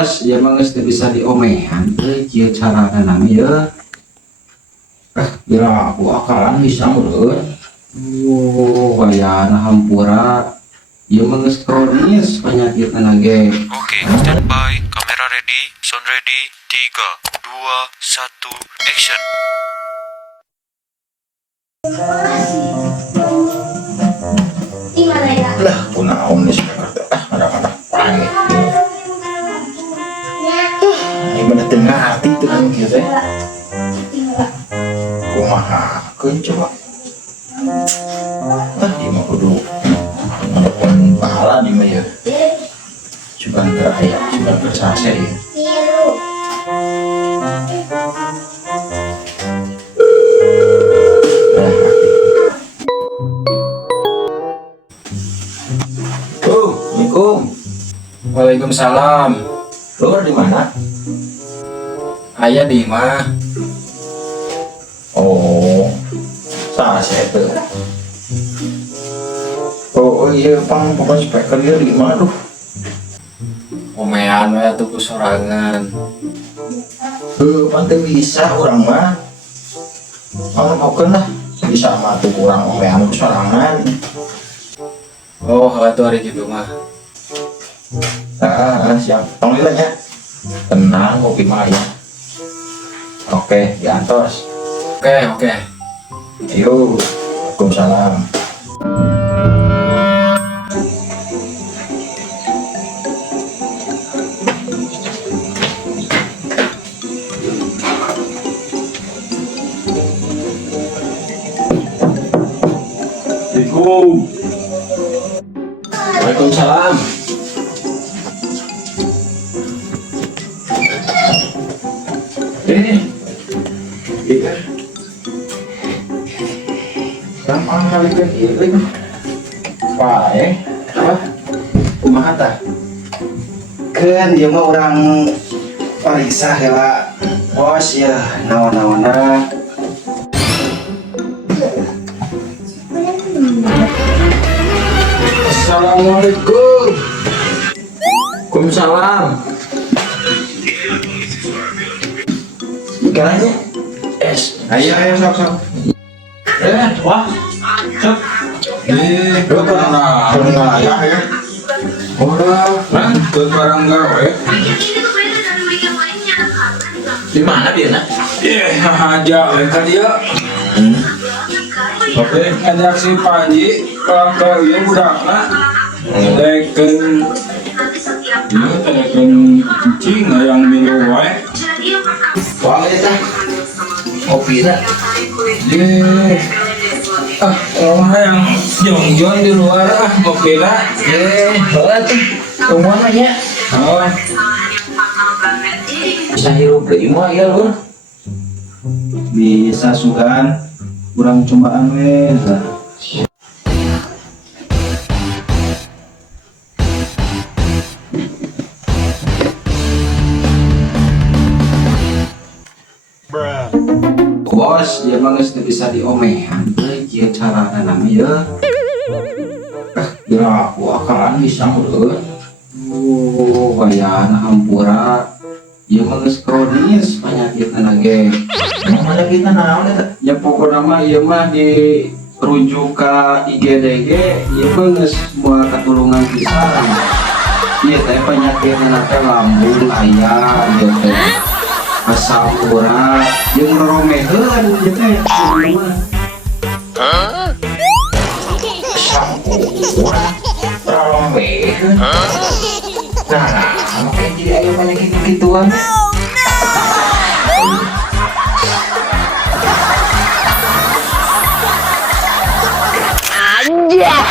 bos, ya mah geus teu bisa diomehan teh kieu carana nami ya. Ya aku akalan bisa meureun. Wayana hampura. Ya mah geus kronis penyakitna ge. Oke, standby, kamera ready, sound ready, 3, 2, 1, action. Lah, kunaon nih sekarang anak-anak panggil. Ini bener tengah hati itu kan gitu ya. Kumaha keun coba. Ieu mah kudu ngadepkeun pahala di mah ya. Cuman keraya, cuman bersase ya. Assalamualaikum. Waalaikumsalam. Lu di mana? Aya di mah. Oh, saya itu. Oh iya, pokoknya speaker dia di mana tuh? Omehan we atuh ku sorangan. Pantai bisa orang mah. Oke lah, bisa mah tuh kurang omehan ku sorangan. Oh, atuh hari kitu mah. Siap. Tolong lihat ya. Tenang, kopi mah ya. Oke, diantos. Oke. Ayo, Waalaikumsalam. Waalaikumsalam. Iya. Gampang kali kan iring. Apa? Kumaha tah? Keun ieu mah urang pariksa heula. Bos ya, naon-naonna. Assalamualaikum. Waalaikumsalam. Ikannya Ayo sok. Wah. Sok. lu pernah ya? Udah, buat barang gawe. Di mana dia nak? Aja mereka dia Oke. ajak si Panji kalau ke ieu budakna teken ieu teken cicing yang minggu wae Wah eta. Kopi nak. orang yang jongjon di luar ngopina Heula tuh. Kumaha nya? oh Bisa hirup deui moal ieu lur. Bisa sugan. Kurang combaan we. Bos, ya mah geus teu bisa diomehan teh kieu carana nami ya. Ya aku akalan bisa meureun. Wayana hampura. Ya mah geus kronis penyakitna ge. Mana kita naon eta? Ya pokoknya mah ieu mah dirujuk ka IGD ge, ieu mah geus moal katulungan pisan. Ieu teh penyakitna teh lambung aya ieu teh. Asam urat jeung roromeheun ieu teh. Wah, ramai. Nah, makanya jadi ayo banyak gitu-gituan. Anjay.